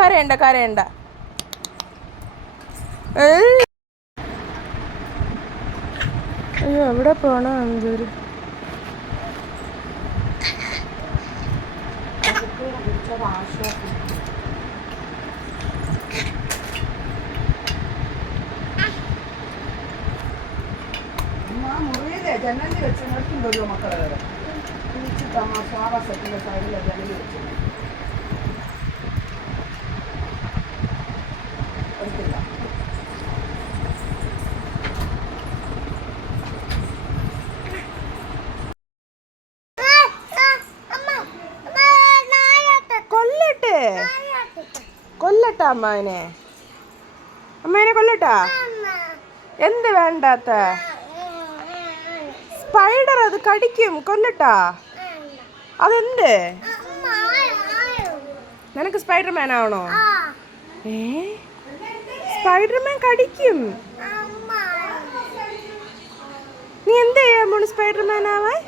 കരയണ്ട കരയണ്ട. അയ്യോ എവിടെ പോണ മുറിയിലെ ജനലിൽ വെച്ച് മക്കളെ? കുളിച്ചിട്ടമ്മ ശ്വാസത്തിന്റെ സൈഡിലെ ജനലിൽ വെച്ച് എടുത്തില്ല കൊല്ലട്ടെ കൊല്ലട്ടാ അമ്മാനെ അമ്മേനെ കൊല്ലട്ടാ എന്ത് വേണ്ടാത്ത സ്പൈഡർ അത് കടിക്കും കൊല്ലട്ടാ അതെന്ത്? നിനക്ക് സ്പൈഡർമാൻ ആവണോ? ഏ? സ്പൈഡർമാൻ കടിക്കും. നീ എന്ത് ചെയ്യാൻ സ്പൈഡർമാൻ ആവാൻ?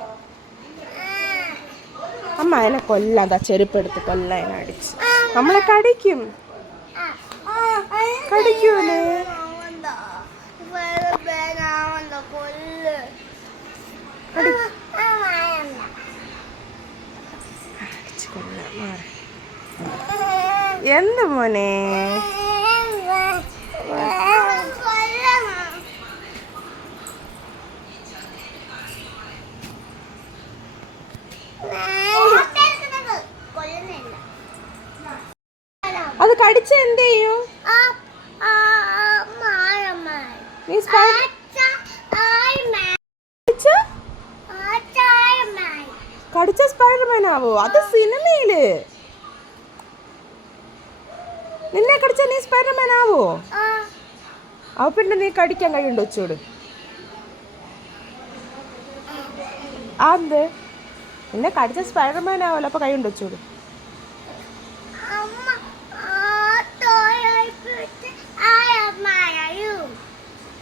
അമ്മ അതിനെ കൊല്ലാൻ താ ചെരുപ്പ് എടുത്ത് കൊല്ലാൻ അതിനെ അടിച്ച്. നമ്മളെ കടിക്കും. കടിക്കൂലേ അടിച്ച് കൊല്ലാം മാറ്. എന്ത് മോനെ? അത് കടിച്ച എന്ത് ചെയ്യും? നീ കടിച്ച? സ്പൈഡർമാൻ ആവോ? അത് സിനിമയിൽ. നിന്നെ കടിച്ച നീ സ്പൈഡർമാൻ ആവോ? അവ പിന്നെ നീ കടിക്കാൻ കഴിയുണ്ടോ ഉച്ചോട് ആ എന്ത്? നിന്നെ കടിച്ച സ്പൈഡർമാൻ ആവല്ലോ അപ്പൊ കൈ വെച്ചോട്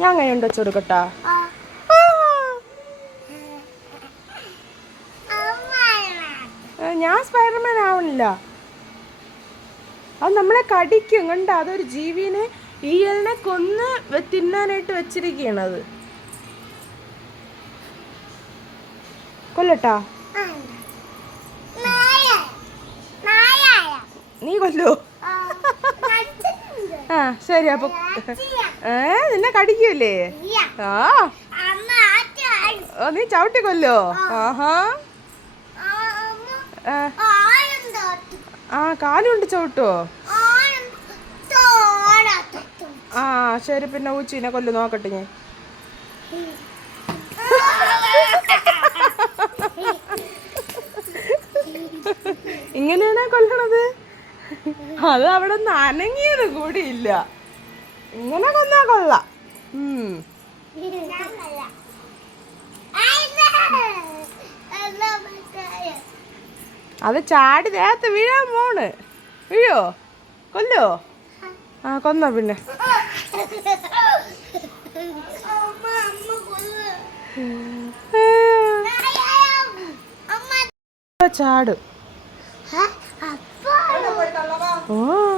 ഞാൻ കൈ വെച്ചോട് കേട്ടാ? ഞാൻ സ്പൈഡർമാൻ ആവണില്ല. അത് നമ്മളെ കടിക്കും. കണ്ട? അതൊരു ജീവിനെ ഈയലിനെ കൊന്ന് തിന്നാനായിട്ട് വെച്ചിരിക്കുകയാണ് അത്. കൊല്ലട്ടാ? നീ കൊല്ലോ. ആ ശരി അപ്പൊ ഏ നിന്നെ കടിക്കൂലേ? ആ. നീ ചവിട്ടി കൊല്ലോ. ആഹാ. ആ, ആ കാലുകൊണ്ട് ചവിട്ടോ? ആ ശരി പിന്നെ ഊച്ചിനെ കൊല്ലു നോക്കട്ടെ ഞാൻ ഇങ്ങനെയാണോ കൊല്ലണത്? അത് അവിടെ നനങ്ങിയത് കൂടിയില്ല. ഇങ്ങനെ കൊന്നാ കൊള്ളാം. അത് ചാടി ദേഹത്ത് വീഴാൻ പോണ്. വീഴോ? കൊല്ലോ? ആ കൊന്ന പിന്നെ. ചാടും. ഓ.